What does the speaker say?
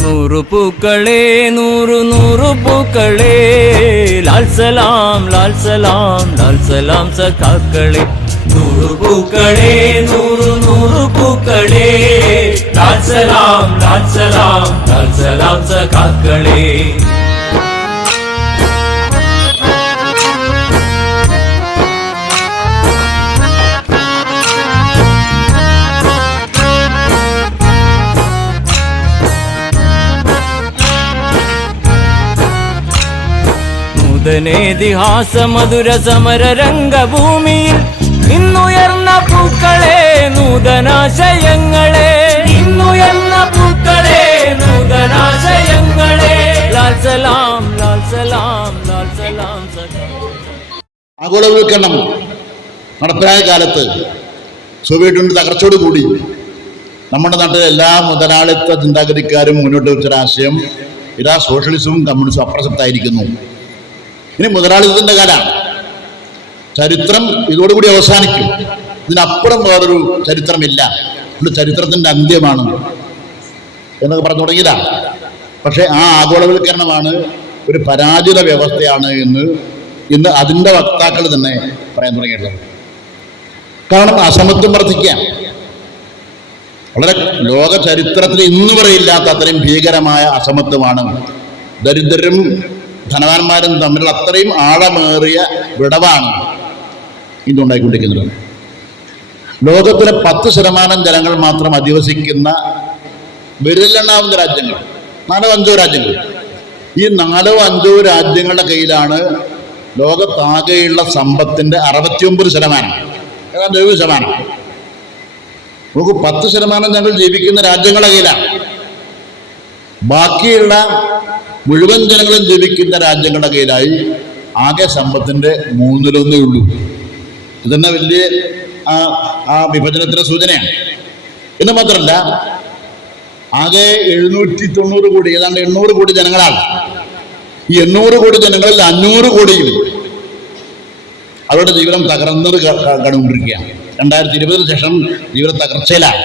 നൂറു പൂക്കളെ നൂറു നൂറു പൂക്കളെ ലാൽ സലാം ലാൽ സലാം ലാൽ സലാം സഖാക്കളെ നൂറു പൂക്കളെ നൂറു നൂറു പൂക്കളെ ലാൽ സലാം ലാൽ സലാം ലാൽ സലാം സഖാക്കളെ നൂതനേതിഹാസ മധുര സമര രംഗഭൂമിയിൽ ഇന്നുയർന്ന പൂക്കളെ നൂതനാശയങ്ങളെ. ഇന്നുയർന്ന പൂക്കളെ നൂതനാശയങ്ങളെ. ലാൽ സലാം ലാൽ സലാം ലാൽ സലാം ആഗോളവൽക്കരണം നടപ്പിലായ കാലത്ത് സോവിയറ്റ് യൂണിയൻ തകർച്ചയോടുകൂടി നമ്മുടെ നാട്ടിലെ എല്ലാ മുതലാളിത്ത ചിന്താഗതിക്കാരും മുന്നോട്ട് വെച്ചൊരാശയം ഇതാ സോഷ്യലിസവും കമ്മ്യൂണിസവും അപ്രസക്തായിരിക്കുന്നു ഇനി മുതലാളിത്തത്തിന്റെ കാലാണ് ചരിത്രം ഇതോടുകൂടി അവസാനിക്കും. ഇതിനപ്പുറം വേറൊരു ചരിത്രമില്ല. ഇത് ചരിത്രത്തിന്റെ അന്ത്യമാണ്. എന്നൊക്കെ പറഞ്ഞു തുടങ്ങിയതാണ് പക്ഷേ ആ ആഗോളവൽക്കരണമാണ് ഒരു പരാജിത വ്യവസ്ഥയാണ് എന്ന് ഇന്ന് അതിന്റെ വക്താക്കൾ തന്നെ പറയാൻ തുടങ്ങിയിട്ടുള്ളത്. കാരണം അസമത്വം വർദ്ധിക്കാം വളരെ ലോക ചരിത്രത്തിൽ ഇന്നുവരെ ഇല്ലാത്ത അത്രയും ഭീകരമായ അസമത്വമാണ്. ദരിദ്രരും ധനവാന്മാരും തമ്മിലുള്ള അത്രയും ആഴമേറിയ വിടവാണ് ഇന്നുണ്ടായിക്കൊണ്ടിരിക്കുന്നത്. ലോകത്തിലെ പത്ത് ശതമാനം ജനങ്ങൾ മാത്രം അധിവസിക്കുന്ന വിരലെണ്ണാവുന്ന രാജ്യങ്ങൾ നാലോ അഞ്ചോ രാജ്യങ്ങൾ. ഈ നാലോ അഞ്ചോ രാജ്യങ്ങളുടെ കയ്യിലാണ് ലോകത്താകെയുള്ള സമ്പത്തിന്റെ അറുപത്തിയൊമ്പത് ശതമാനം ഏതാണ്ട് എഴുപത് ശതമാനം. നമുക്ക് പത്ത് ശതമാനം ഞങ്ങൾ ജീവിക്കുന്ന രാജ്യങ്ങളുടെ കയ്യിലാണ്. ബാക്കിയുള്ള മുഴുവൻ ജനങ്ങളും ജീവിക്കുന്ന രാജ്യങ്ങളുടെ കയ്യിലായി ആകെ സമ്പത്തിന്റെ മൂന്നിലൊന്നേ ഉള്ളൂ. ഇതെന്നെ വലിയ ആ ആ വിഭജനത്തിന്റെ സൂചനയാണ്. എന്ന് മാത്രമല്ല ആകെ എഴുന്നൂറ്റി തൊണ്ണൂറ് കോടി ഏതാണ്ട് എണ്ണൂറ് കോടി ജനങ്ങളാണ്. ഈ എണ്ണൂറ് കോടി ജനങ്ങളിൽ അഞ്ഞൂറ് കോടിയും അവരുടെ ജീവിതം തകർന്നത് കണ്ടുകൊണ്ടിരിക്കുകയാണ്. രണ്ടായിരത്തി ഇരുപതിന് ശേഷം ജീവിത തകർച്ചയിലാണ്.